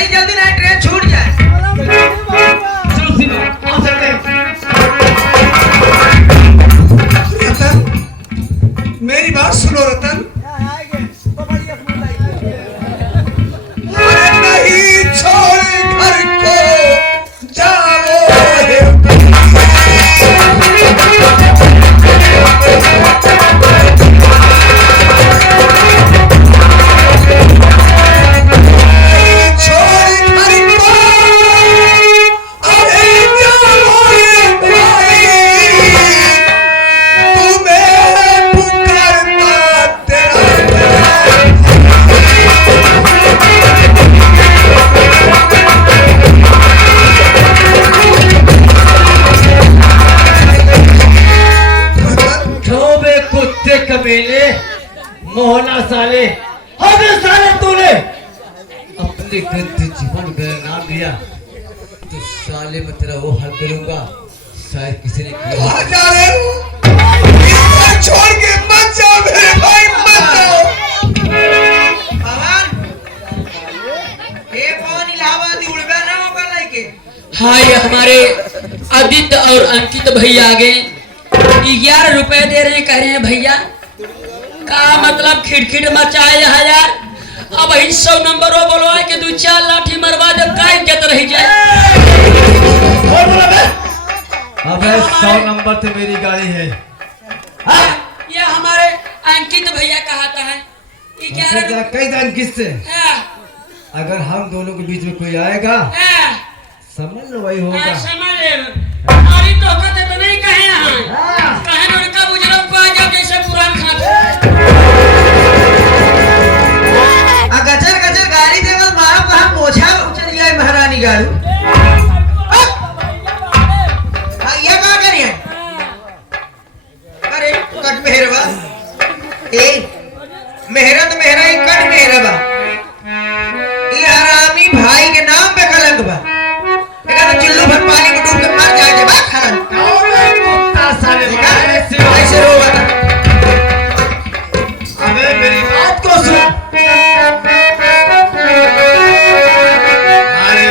चली जल्दी नहीं ट्रेन छूट जाए। चलो सीधा आ सकते हैं। रतन, मेरी बात सुनो रतन। अरे नहीं छोड़ घर को जाओ कमीने मोहना साले हद साले तूने अपने गंदे जीवन का नाम दिया तो साले मैं तेरा वो हल करूंगा शायद किसी ने किया। कहाँ जा रहे हो? छोड़ के मत जाओ मेरे भाई, मत जाओ। पवन ये कौन इलाहाबादी उड़बे ना होगा लाइके। हाँ ये हमारे आदित्य और अंकित भैया आ गए। 11 रुपए दे रहे हैं, कह रहे हैं भैया का मतलब खिड़खिड़ मचाए है यार। अब 100 नंबर वो बोलो है कि 2-4 लाठी मरवा दे काय इज्जत रह जाए। अबे 100 नंबर तो मेरी गाड़ी है। ये हमारे अंकित भैया कहता है 11 कई दिन किससे हाँ, अगर हम दोनों के बीच में कोई आएगा हाँ, समझ लो वही होगा। समझ ले अभी तो कहते तो नहीं कहे यहाँ कहे उनका बुजुर्ग को आ जाओ जैसे पुरान खाते। गजर गजर गाड़ी देवल मारो कहाँ मोछा उचल गया महारानी गाड़ू। ये क्या करिए? अरे कट मेहरबा ए मेहरा तो मेहरा ही कट मेहरबा। ये हरामी भाई के नाम पे कलंक बा। एका तो चिल्लू भर पानी में डूब के मर जाए बा खरन। ऐसे रोगा था। अबे मेरी बात को सुन। अरे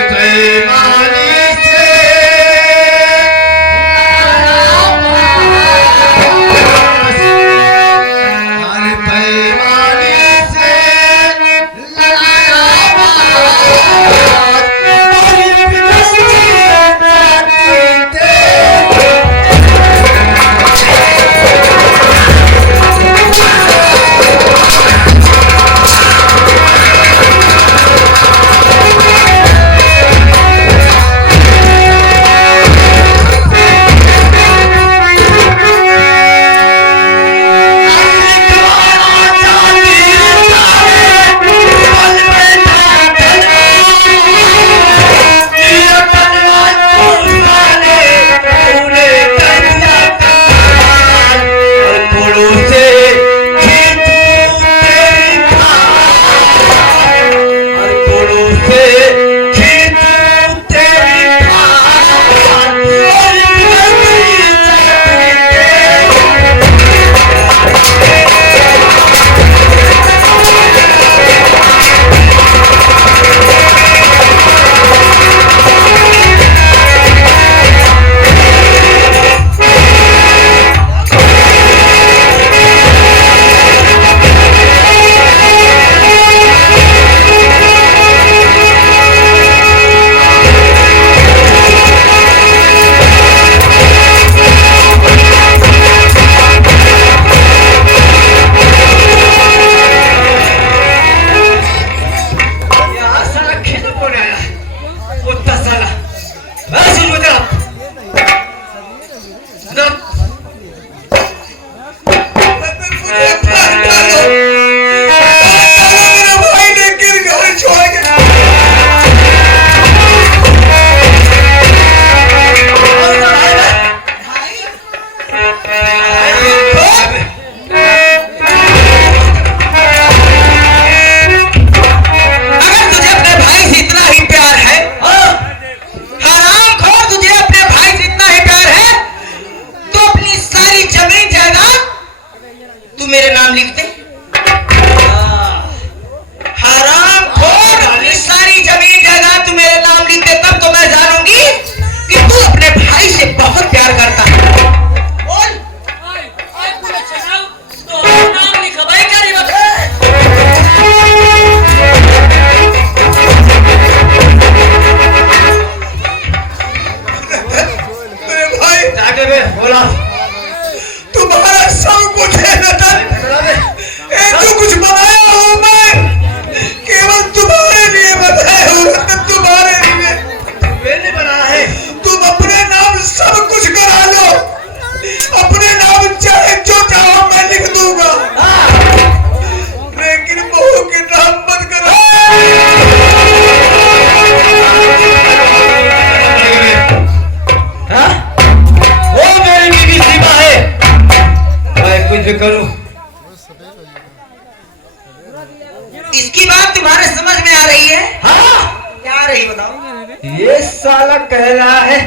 ये साला कह रहा है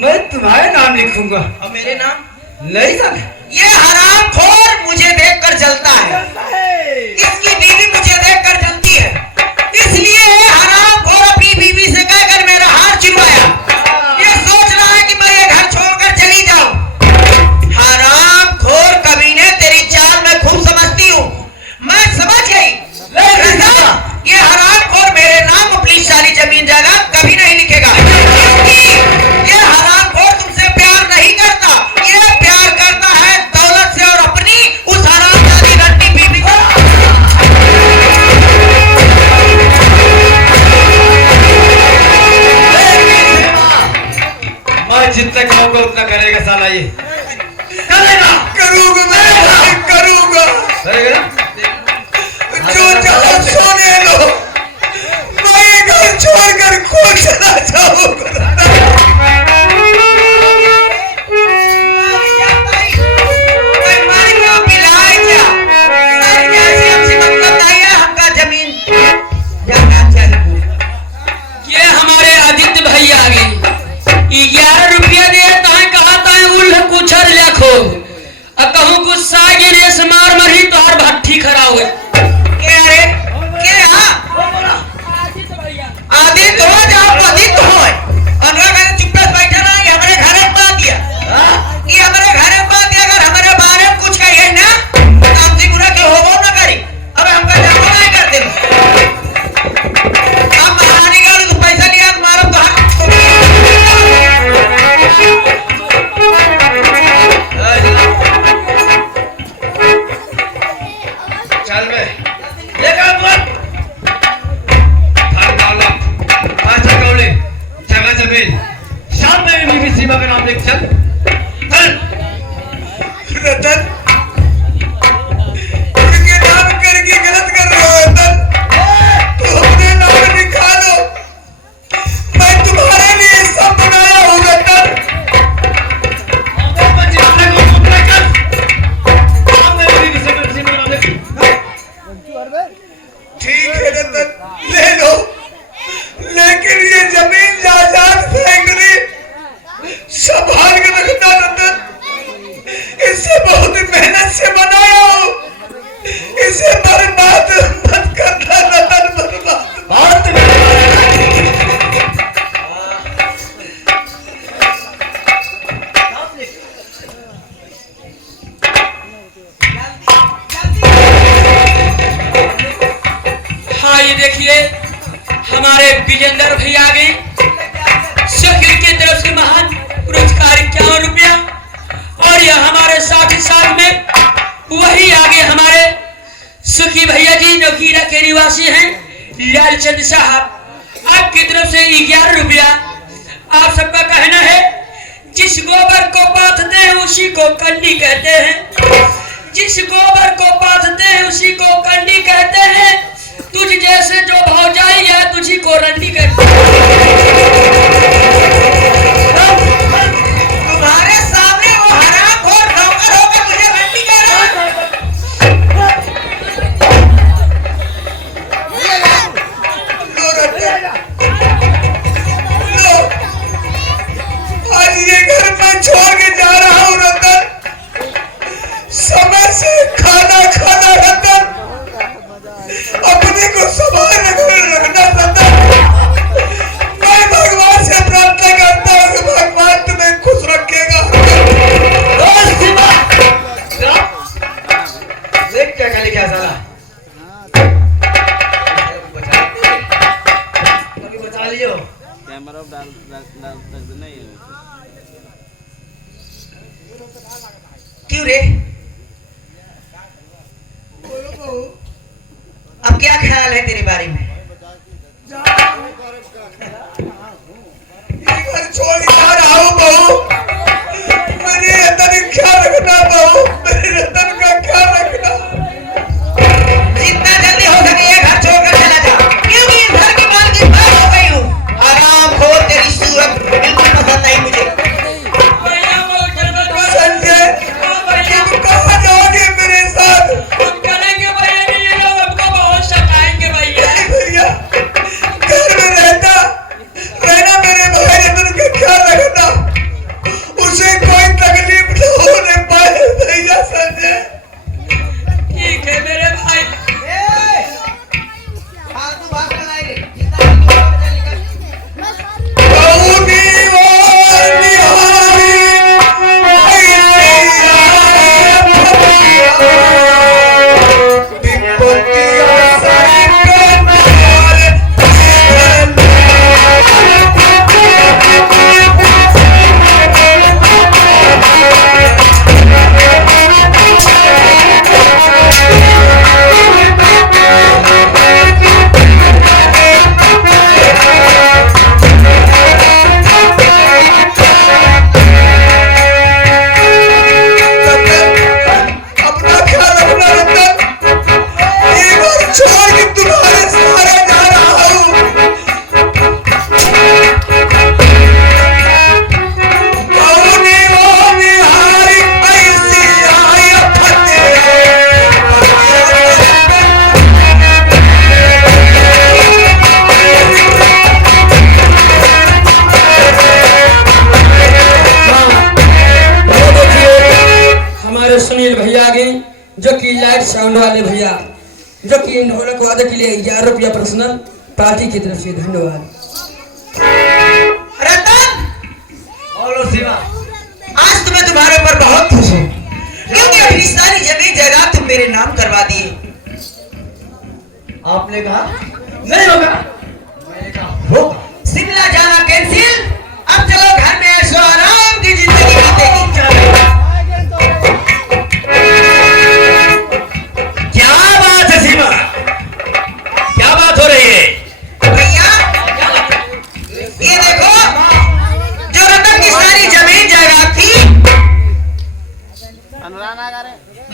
मैं तुम्हारे नाम लिखूंगा। और मेरे नाम? नहीं साले, ये हरामखोर मुझे देखकर जलता है, इसकी बीवी मुझे देखकर जलती है, इसलिए ये हरामखोर अपनी बीवी से कहकर मेरा हार चिरवाया। ये सोच रहा है कि मैं ये घर छोड़कर चली जाऊं। हरामखोर कमीने, तेरी चाल मैं खूब समझती हूँ, मैं समझ गई। ये हरामखोर मेरे नाम अपनी सारी जमीन जायदाद कभी नहीं लिखेगा, क्योंकि ये हरामखोर तुमसे प्यार नहीं करता, ये प्यार करता है दौलत से और अपनी उस हरामजादी रट्टी बीवी को। मैं जितना कहूँगा उतना करेगा साला। ये करेगा, करूंगा मैं, करूंगा। करेगा ना? जो चाहो सोने लो, मैं घर छोड़कर खुद चला जाऊंगा। ये हमारे आदित्य भाई आ गए। 11 रुपया दे ताए कहा ताए उल्ह कुछर लखो अब कहूँ गुस्सा गिरे से मार मरी तो हर भट्ठी खड़ा हुए। आदित्य हो जाओ, आदित्य हो अनका कहते चुपचाप बैठा रहा, ये हमारे घर में बात दिया, ये हमारे घर में बात दिया। अगर हमारे बारे में कुछ कहिए ना, हमसे बुरा क्यों हो ना करी, अब हमका जाओ नहीं करते। अब महारानी का तो पैसा लिया मारो तो चल मैं ये काम कर। हर दौलत, आजा कौड़ी, जगह जमीन, शाम में भी बीवी सीमा का नाम लिख चल। चल। रतन, इनके नाम करके गलत कर रहे हो रतन। तो अपने नाम निकालो, मैं तुम्हारे लिए सब बनाया हूँ रतन। ठीक है रतन, ले लो, लेकिन ये जमीन जायदाद फैक्ट्री संभाल के रखना रतन। इसे बहुत मेहनत से बनाया हूँ, इसे बर्बाद मत करना रतन, बर्बाद हाँ ये देखिए हमारे विजेंद्र भैया आ गए। शकील की तरफ से महान पुरस्कार 51 रुपया और यह हमारे साथ ही साथ में वही आगे हमारे सुखी भैया जी जो कीरा के निवासी हैं, लालचंद साहब, आपकी तरफ से 11 रुपया। आप सबका कहना है जिस गोबर को पाथते हैं उसी को कंडी कहते हैं, जिस गोबर को पाथते हैं उसी को कंडी कहते हैं, तुझ जैसे जो भौजाई है तुझी को रंडी कहते हैं। तुम्हारे सामने वो हरामखोर नौकर होकर मुझे रट्टी कह रहा है। लो रतन, लो, आज ये घर मैं छोड़ के जा रहा हूँ रतन। समय से खाना खाना रतन, अपने को संभाल रखना रतन। मैं भगवान से प्रार्थना करता हूँ कि भगवान तुम्हें खुश रखेगा। देख क्या खाली क्या साला। बचा लियो। कैमरा डाल नहीं है। क्यों रे? अब क्या ख्याल है तेरे बारे में? ये घर छोड़ के जा रहा हूँ बहू, मेरे रतन का ख्याल रखना बहू, मेरे रतन का ख्याल रखना। जितना जल्दी हो सके ये घर छोड़कर चला जा, क्योंकि इस घर की मालकिन मैं हो गई हूँ। हरामखोर, तेरी सूरत बिल्कुल पसंद नहीं मुझे। संजय, तुम कहाँ जाओगे मेरे साथ? हम करेंगे भैया जी, ये लोग हमको बहुत सताएंगे भैया। भैया, घर में रहता साउंड वाले भैया जो कि इन ढोलक वादक के लिए 11 रुपया पर्सनल पार्टी की तरफ से धन्यवाद। रतन, बोलो शिवा। आज तो मैं तुम्हारे ऊपर बहुत खुश हूँ क्योंकि अपनी सारी जमीन जायदाद तुम मेरे नाम करवा दिए। आपने कहा नहीं होगा, मैंने कहा होगा। शिमला जाना कैंसिल, अब चलो घर में ऐशो आराम की जिंदगी बीतेगी। क्या बात है सीमा, क्या बात हो रही है? भैया ये देखो, जो रतन की सारी जमीन जायदाद थी,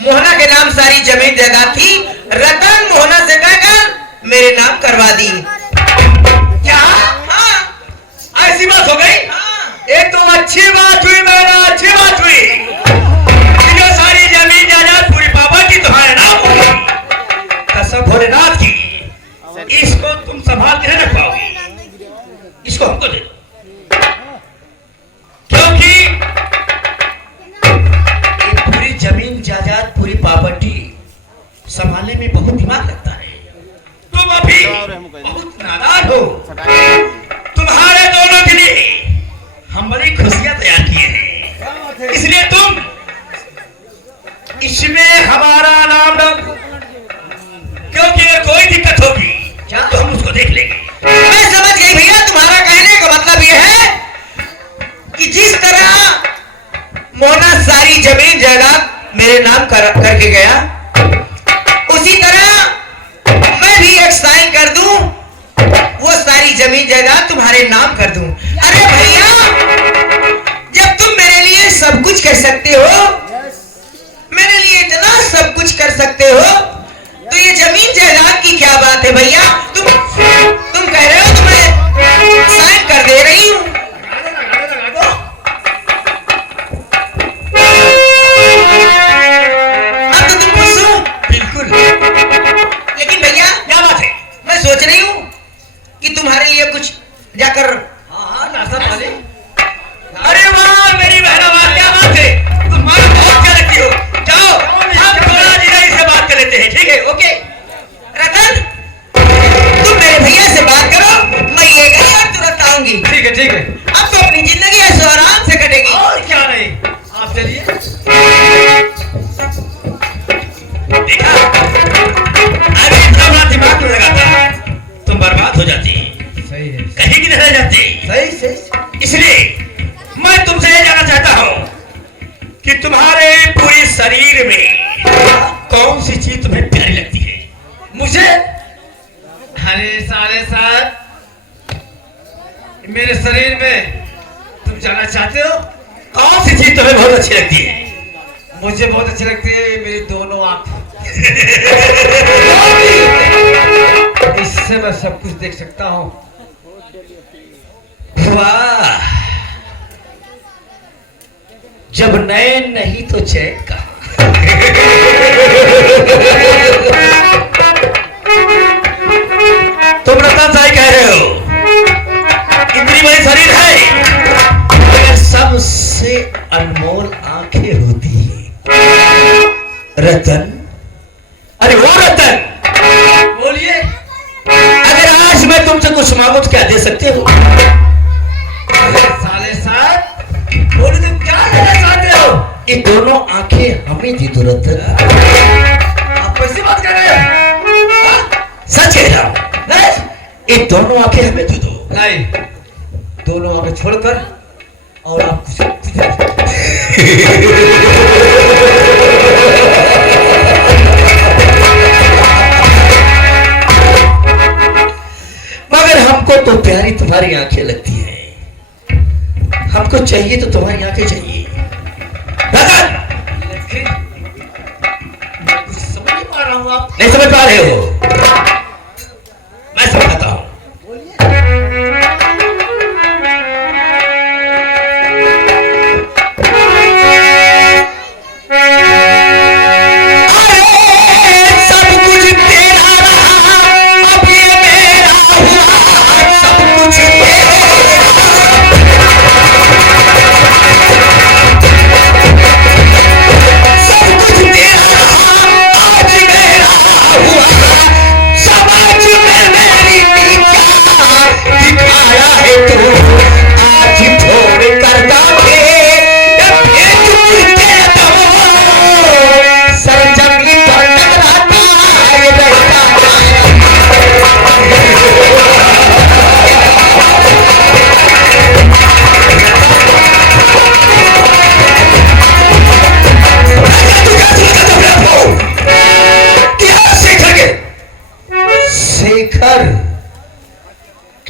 मोहना के नाम सारी जमीन जायदाद थी, रतन मोहना से कहकर मेरे नाम करवा दी। क्या? हाँ ऐसी बात हो गई? हाँ। ये तो अच्छी बात हुई मैडम, अच्छी बात हुई। कि जो सारी जमीन जायदाद पूरी पापा की तुम्हारे नाम होगी, कसम भोलेनाथ की, इसको तुम संभाल के नहीं रख पाओगी, इसको हमको दे दो। क्योंकि ये पूरी जमीन जायदाद पूरी प्रॉपर्टी संभालने में बहुत दिमाग लगता है। तुम अभी बहुत नादान हो। तुम्हारे दोनों के लिए हम बड़ी खुशियां तैयार किए हैं, इसलिए तुम इसमें हमारा नाम डालो, क्योंकि अगर कोई दिक्कत होगी तो हम उसको देख लेंगे। मैं समझ गई भैया, तुम्हारा कहने का मतलब यह है कि जिस तरह मोहना सारी जमीन जायदाद मेरे नाम करके गया, उसी तरह मैं भी एक साइन कर दूं, वो सारी जमीन जायदाद तुम्हारे नाम कर दूं। अरे भैया, जब तुम मेरे लिए सब कुछ कर सकते हो, मेरे लिए इतना सब कुछ कर सकते हो, तो ये जमीन जायदाद की क्या बात है भैया? तुम कह रहे हो तो मैं साइन कर दे रही हूं। अब तो तुम खुश हो? बिल्कुल। लेकिन भैया क्या बात है? मैं सोच रही हूँ कि तुम्हारे लिए कुछ जाकर हाँ नाश्ता पानी। अरे वाह मेरी बहना, वाह क्या बात है, तुम्हारा बहुत क्या लगती हो। जाओ हम थोड़ा जी से बात कर लेते हैं, ठीक है? ओके रतन, तुम मेरे भैया से बात करो, मैं ये गई और तुरंत आऊंगी। ठीक है ठीक है। अब तो अपनी जिंदगी ऐसे आराम से कटेगी। और क्या नहीं, आप चलिए। देखा, अरे इतना बड़ा दिमाग क्यों लगाता, तुम बर्बाद हो जाती, सही है, कहीं की नहीं रह जाती। सही सही। इसलिए मैं तुमसे ये जानना चाहता हूँ कि तुम्हारे पूरे शरीर में कौन सी चीज तुम्हें प्यारी लगती है? मुझे अरे साले साहब, मेरे शरीर में तुम जानना चाहते हो? कौन सी चीज तुम्हें बहुत अच्छी लगती है? मुझे बहुत अच्छी लगती है मेरी दोनों आंखें। इससे मैं सब कुछ देख सकता हूँ। वाह, जब नैन नहीं तो चैन का। तुम रतन साई कह रहे हो, इतनी बड़ी शरीर है, मगर सबसे अनमोल आंखें होती है। रतन, अरे वो रतन, बोलिए। अगर आज मैं तुमसे कुछ मांगू तो क्या दे सकते हो? साले साहब, बोलो तुम क्या लेना चाहते हो? ये दोनों आंखें हमें दे दो रतन। आप कैसी बात कर रहे हो? सच कह रहा हूं, ये दोनों आंखें हमें दे दो। नहीं, दोनों आंखें छोड़कर और आप कुछ मगर हमको तो प्यारी तुम्हारी आंखें लगती है, हमको चाहिए तो तुम्हारी आंखें चाहिए। रतन, कुछ समझ नहीं पा रहा हूँ। आप नहीं समझ पा रहे हो? मैं समझाता हूं। आज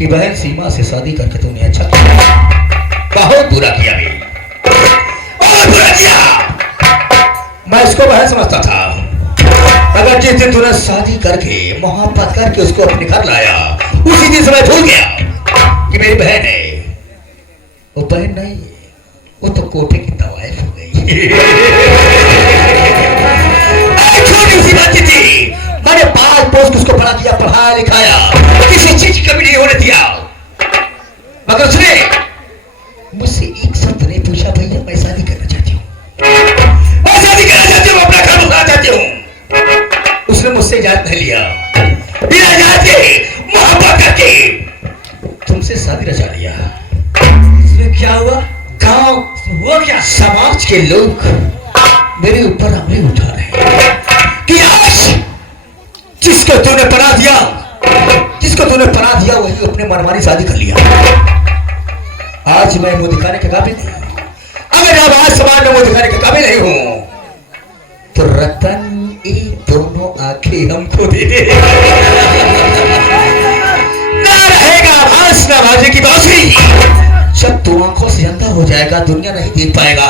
कि बहन सीमा से शादी करके तुमने अच्छा किया, बहुत बुरा किया भी, बहुत बुरा किया। मैं इसको बहन समझता था, अगर जिस दिन तूने शादी करके मोहब्बत करके उसको अपने घर लाया, उसी दिन से मैं भूल गया कि मेरी बहन है। वो बहन नहीं है, वो तो कोठे की तवाइफ हो गई। छोटी सी बात थी, मैंने पाल पोस के उसको पढ़ा दिया, पढ़ाया लिखाया, किसी चीज की कमी नहीं होने दिया। मगर उसने मुझसे एक शब्द नहीं पूछा, भैया मैं शादी करना चाहती हूँ, मैं शादी करना चाहती हूँ, अपना घर बसाना चाहती हूँ। उसने मुझसे इजाजत नहीं लिया, बिना इजाजत के मोहब्बत करके तुमसे शादी रचा लिया। इसमें क्या हुआ? गांव हुआ क्या? समाज के लोग मेरे ऊपर हमले उठा रहे हैं कि आज जिसको तूने पना दिया, जिसको तूने पना दिया वही अपने मनमानी शादी कर लिया। आज मैं मुंह दिखाने के काबिल नहीं हूं। अगर अब आज समाज में मुंह दिखाने के काबिल नहीं हूं तो रतन एक दोनों आंखें हमको दे दे। ना रहेगा आवाज ना बाजे की बांसुरी। जब तू आंखों से अंधा हो जाएगा, दुनिया नहीं देख पाएगा,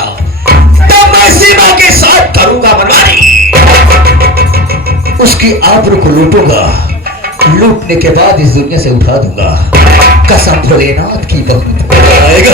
तब मैं सीमा के साथ करूंगा मनमानी। उसकी आबरू को लूटूंगा, लूटने के बाद इस दुनिया से उठा दूंगा। कसम भोलेनाथ की बहुत आएगा।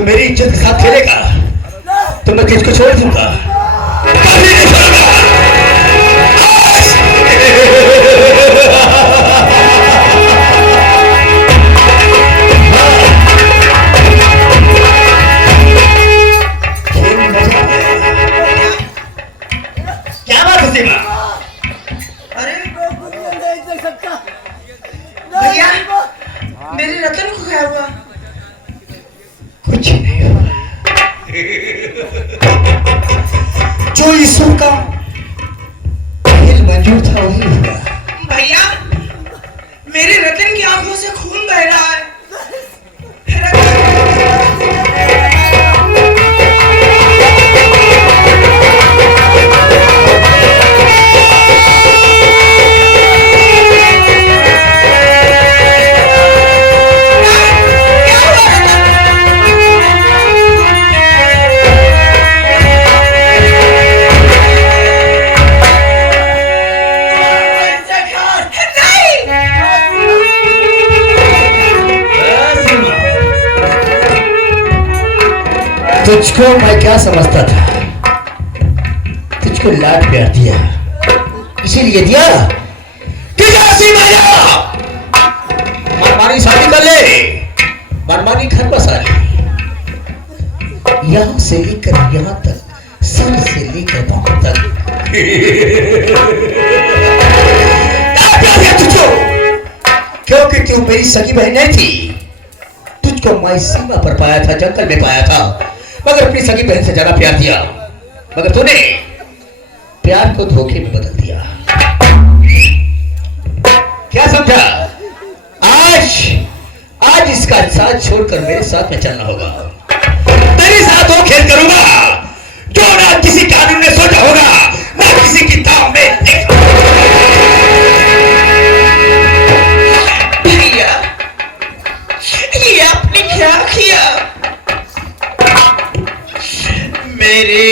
मेरी इज्जत के साथ खेलेगा तो मैं किसको छोड़ दूंगा, कभी नहीं छोड़ूंगा। क्या बात है सीमा? अरे भैया, मेरे रतन को क्या हुआ? कुछ नहीं हुआ। जो ईश्वर का खेल मंजूर था वही हुआ। भैया, मेरे रतन की आंखों से खून बह रहा है। तुझको मैं क्या समझता था, तुझको लाड प्यार दिया, इसीलिए दिया कि मनमानी शादी कर ले, मनमानी घर बसा ले। यहां से लेकर यहां तक, सर से लेकर पांव तक तुझको, क्योंकि तू मेरी सगी बहन नहीं थी। तुझको मैं सीमा पर पाया था, जंगल में पाया था, मगर अपनी सगी बहन से ज्यादा प्यार दिया। मगर तूने प्यार को धोखे में बदल दिया। क्या समझा? आज इसका साथ छोड़कर मेरे साथ में चलना होगा। तेरे साथ वो खेल करूंगा जो ना किसी कानून ने सोचा होगा, ना किसी किताब में। भैया, ये आपने क्या किया? मेरे